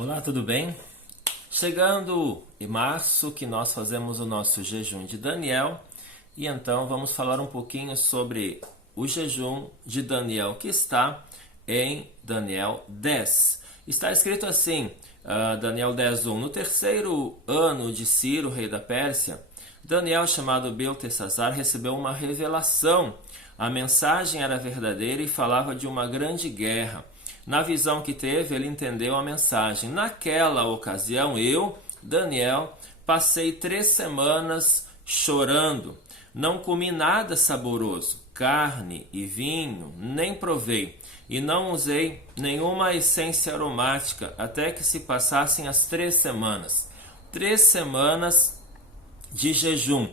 Olá, tudo bem? Chegando em março que nós fazemos o nosso jejum de Daniel e então vamos falar um pouquinho sobre o jejum de Daniel que está em Daniel 10. Está escrito assim, Daniel 10:1: No terceiro ano de Ciro, rei da Pérsia, Daniel, chamado Beltesazar, recebeu uma revelação. A mensagem era verdadeira e falava de uma grande guerra. Na visão que teve, ele entendeu a mensagem. Naquela ocasião, eu, Daniel, passei 3 semanas chorando. Não comi nada saboroso, carne e vinho, nem provei, e não usei nenhuma essência aromática, até que se passassem as 3 semanas. 3 semanas de jejum.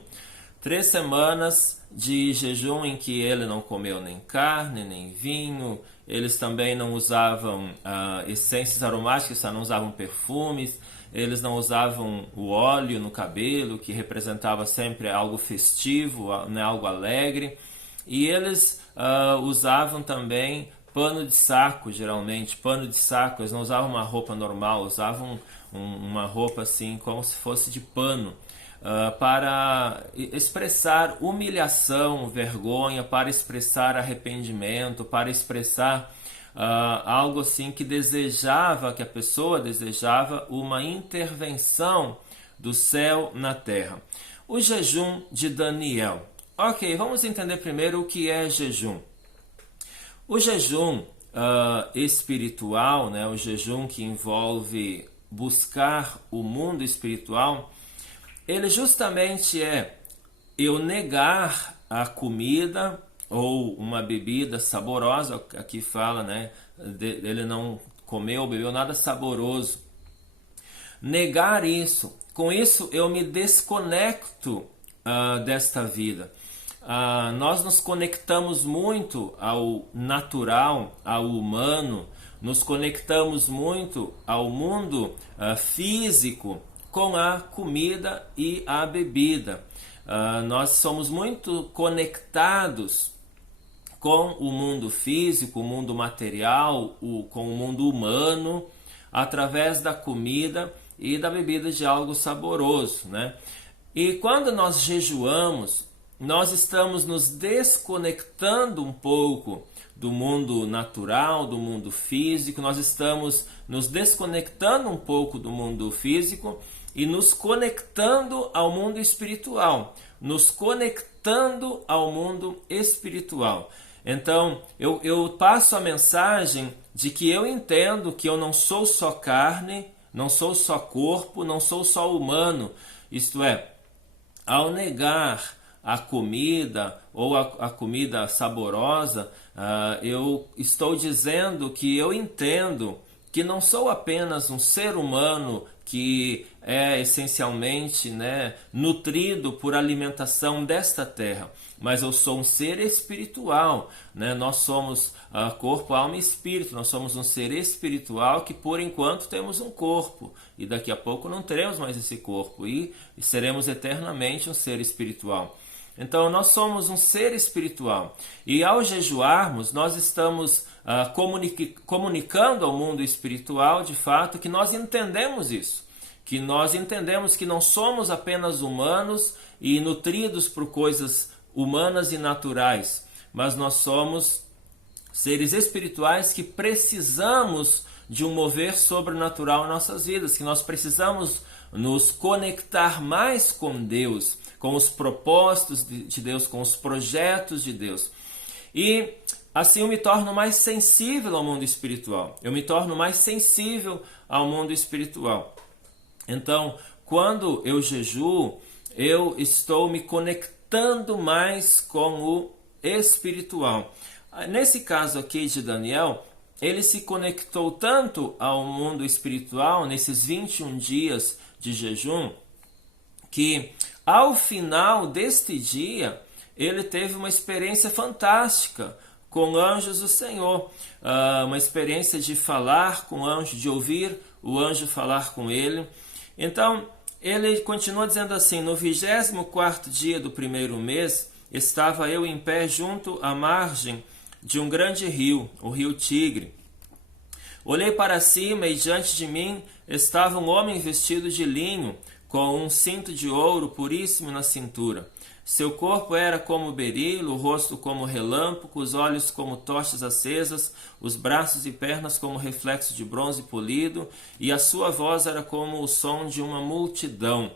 3 semanas de jejum em que ele não comeu nem carne, nem vinho. Eles também não usavam essências aromáticas, não usavam perfumes. Eles não usavam o óleo no cabelo, que representava sempre algo festivo, né, algo alegre. E eles usavam também pano de saco, geralmente. Pano de saco, eles não usavam uma roupa normal, usavam uma roupa assim como se fosse de pano. Para expressar humilhação, vergonha, para expressar arrependimento, para expressar algo assim que que a pessoa desejava uma intervenção do céu na terra. O jejum de Daniel. Ok, vamos entender primeiro o que é jejum. O jejum espiritual, né, o jejum que envolve buscar o mundo espiritual, ele justamente é eu negar a comida ou uma bebida saborosa. Aqui fala, né? Ele não comeu ou bebeu nada saboroso. Negar isso. Com isso eu me desconecto desta vida. Nós nos conectamos muito ao natural, ao humano, nos conectamos muito ao mundo físico, com a comida e a bebida. Nós somos muito conectados com o mundo físico, o mundo material, com o mundo humano, através da comida e da bebida de algo saboroso, né? E quando nós jejuamos, nós estamos nos desconectando um pouco do mundo natural, do mundo físico, nós estamos nos desconectando um pouco do mundo físico e nos conectando ao mundo espiritual, nos conectando ao mundo espiritual. Então, eu passo a mensagem de que eu entendo que eu não sou só carne, não sou só corpo, não sou só humano. Isto é, ao negar a comida ou a comida saborosa, eu estou dizendo que eu entendo que não sou apenas um ser humano que é essencialmente, né, nutrido por alimentação desta terra, mas eu sou um ser espiritual, né? Nós somos corpo, alma e espírito. Nós somos um ser espiritual que por enquanto temos um corpo e daqui a pouco não teremos mais esse corpo e seremos eternamente um ser espiritual. Então nós somos um ser espiritual e ao jejuarmos nós estamos comunicando ao mundo espiritual de fato que nós entendemos isso, que nós entendemos que não somos apenas humanos e nutridos por coisas humanas e naturais, mas nós somos seres espirituais que precisamos de um mover sobrenatural em nossas vidas, que nós precisamos nos conectar mais com Deus, com os propósitos de Deus, com os projetos de Deus. E assim eu me torno mais sensível ao mundo espiritual. Eu me torno mais sensível ao mundo espiritual. Então, quando eu jejuo, eu estou me conectando mais com o espiritual. Nesse caso aqui de Daniel, ele se conectou tanto ao mundo espiritual nesses 21 dias de jejum, que ao final deste dia, ele teve uma experiência fantástica com anjos do Senhor. Uma experiência de falar com o anjo, de ouvir o anjo falar com ele. Então, ele continua dizendo assim: no 24º dia do primeiro mês, estava eu em pé junto à margem de um grande rio, o rio Tigre. Olhei para cima e diante de mim estava um homem vestido de linho, com um cinto de ouro puríssimo na cintura. Seu corpo era como berilo, o rosto como relâmpago, os olhos como tochas acesas, os braços e pernas como reflexo de bronze polido, e a sua voz era como o som de uma multidão.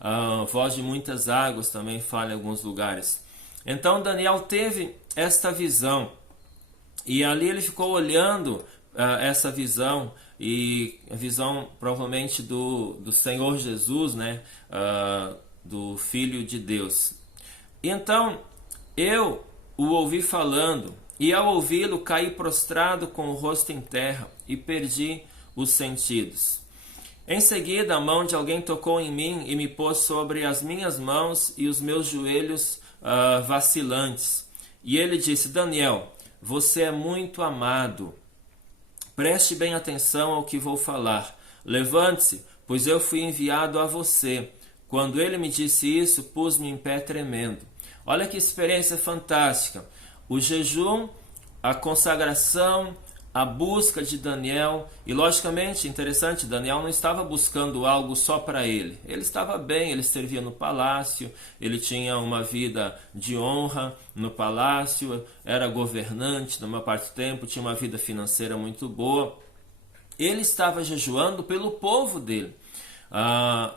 A voz de muitas águas também fala em alguns lugares. Então Daniel teve esta visão, e ali ele ficou olhando essa visão, e a visão provavelmente do Senhor Jesus, né? Do Filho de Deus. Então eu o ouvi falando, e ao ouvi-lo caí prostrado com o rosto em terra e perdi os sentidos. Em seguida a mão de alguém tocou em mim e me pôs sobre as minhas mãos e os meus joelhos vacilantes. E ele disse: Daniel, você é muito amado. Preste bem atenção ao que vou falar. Levante-se, pois eu fui enviado a você. Quando ele me disse isso, pus-me em pé tremendo. Olha que experiência fantástica. O jejum, a consagração, a busca de Daniel. E logicamente, interessante, Daniel não estava buscando algo só para ele. Ele estava bem, ele servia no palácio, ele tinha uma vida de honra no palácio, era governante numa parte do tempo, tinha uma vida financeira muito boa. Ele estava jejuando pelo povo dele.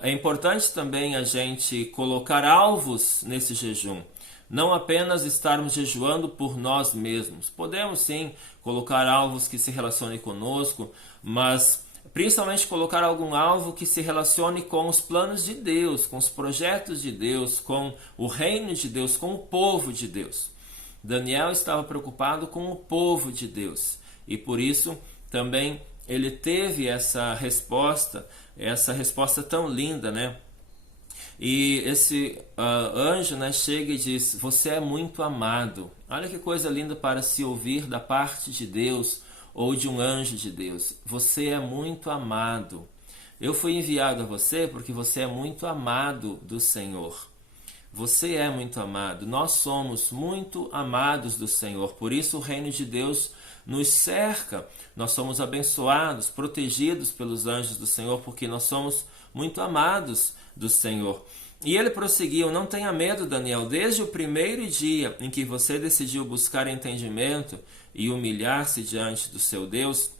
É importante também a gente colocar alvos nesse jejum. Não apenas estarmos jejuando por nós mesmos. Podemos sim colocar alvos que se relacionem conosco, mas principalmente colocar algum alvo que se relacione com os planos de Deus, com os projetos de Deus, com o reino de Deus, com o povo de Deus. Daniel estava preocupado com o povo de Deus, e por isso também ele teve essa resposta tão linda, né? E esse anjo, né, chega e diz: você é muito amado. Olha que coisa linda para se ouvir da parte de Deus ou de um anjo de Deus. Você é muito amado. Eu fui enviado a você porque você é muito amado do Senhor. Você é muito amado. Nós somos muito amados do Senhor. Por isso o reino de Deus nos cerca. Nós somos abençoados, protegidos pelos anjos do Senhor, porque nós somos muito amados do Senhor. E ele prosseguiu: não tenha medo, Daniel, desde o primeiro dia em que você decidiu buscar entendimento e humilhar-se diante do seu Deus,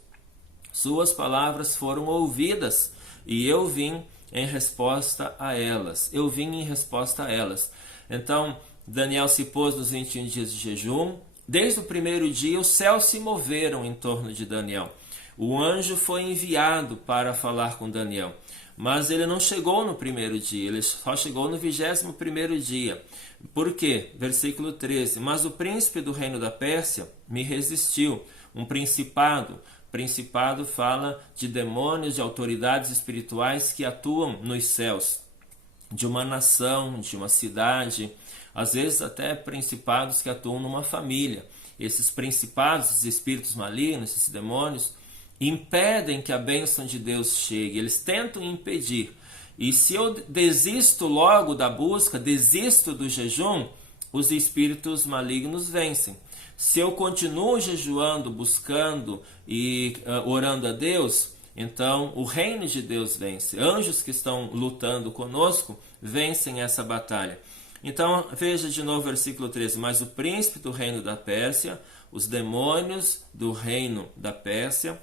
suas palavras foram ouvidas, e eu vim em resposta a elas. Então, Daniel se pôs nos 21 dias de jejum. Desde o primeiro dia, os céus se moveram em torno de Daniel. O anjo foi enviado para falar com Daniel. Mas ele não chegou no primeiro dia, ele só chegou no 21º dia. Por quê? Versículo 13. Mas o príncipe do reino da Pérsia me resistiu. Um principado. Principado fala de demônios, de autoridades espirituais que atuam nos céus. De uma nação, de uma cidade. Às vezes até principados que atuam numa família. Esses principados, esses espíritos malignos, esses demônios, impedem que a bênção de Deus chegue. Eles tentam impedir. E se eu desisto logo da busca, desisto do jejum, os espíritos malignos vencem. Se eu continuo jejuando, buscando e orando a Deus, então o reino de Deus vence. Anjos que estão lutando conosco vencem essa batalha. Então veja de novo o versículo 13. Mas o príncipe do reino da Pérsia, os demônios do reino da Pérsia,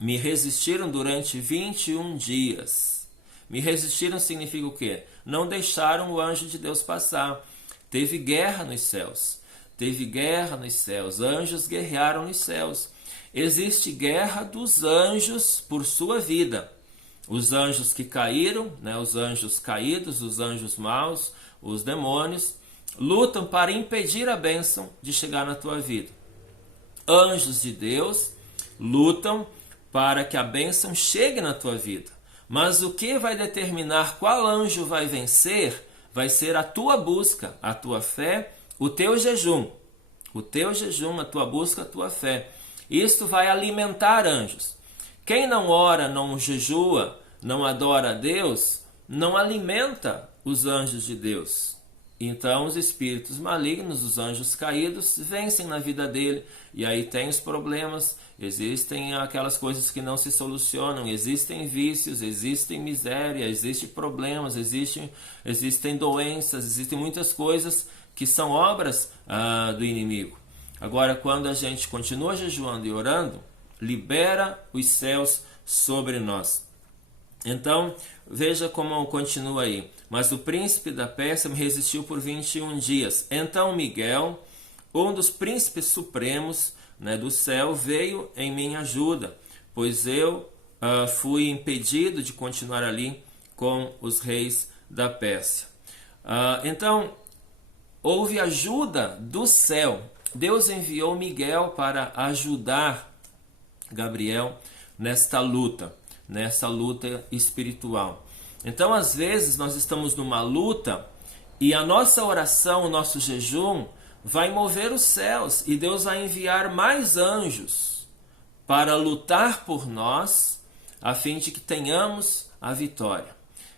me resistiram durante 21 dias. Me resistiram significa o quê? Não deixaram o anjo de Deus passar. Teve guerra nos céus. Anjos guerrearam nos céus. Existe guerra dos anjos por sua vida. Os anjos que caíram, né, os anjos caídos, os anjos maus, os demônios, lutam para impedir a bênção de chegar na tua vida. Anjos de Deus lutam para que a bênção chegue na tua vida. Mas o que vai determinar qual anjo vai vencer vai ser a tua busca, a tua fé, o teu jejum. A tua busca, a tua fé. Isto vai alimentar anjos. Quem não ora, não jejua, não adora a Deus, não alimenta os anjos de Deus. Então os espíritos malignos, os anjos caídos, vencem na vida dele. E aí tem os problemas existem aquelas coisas que não se solucionam, existem vícios, existem miséria, existem problemas, existem doenças, existem muitas coisas que são obras do inimigo. Agora, quando a gente continua jejuando e orando, libera os céus sobre nós. Então, veja como continua aí. Mas o príncipe da Pérsia me resistiu por 21 dias. Então Miguel, um dos príncipes supremos, do céu, veio em minha ajuda, pois eu fui impedido de continuar ali com os reis da Pérsia. Então, houve ajuda do céu. Deus enviou Miguel para ajudar Gabriel nesta luta espiritual. Então, às vezes, nós estamos numa luta e a nossa oração, o nosso jejum, vai mover os céus e Deus vai enviar mais anjos para lutar por nós, a fim de que tenhamos a vitória.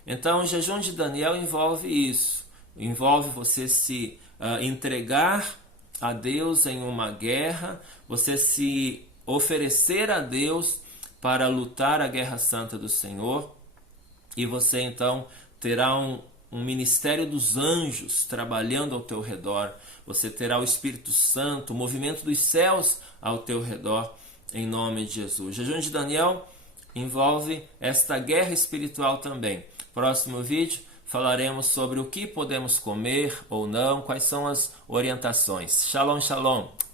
Então, o jejum de Daniel envolve isso, envolve você se entregar a Deus em uma guerra, você se oferecer a Deus para lutar a guerra santa do Senhor, e você então terá um ministério dos anjos trabalhando ao teu redor, você terá o Espírito Santo, o movimento dos céus ao teu redor, em nome de Jesus. O jejum de Daniel envolve esta guerra espiritual também. Próximo vídeo falaremos sobre o que podemos comer ou não, quais são as orientações. Shalom, shalom!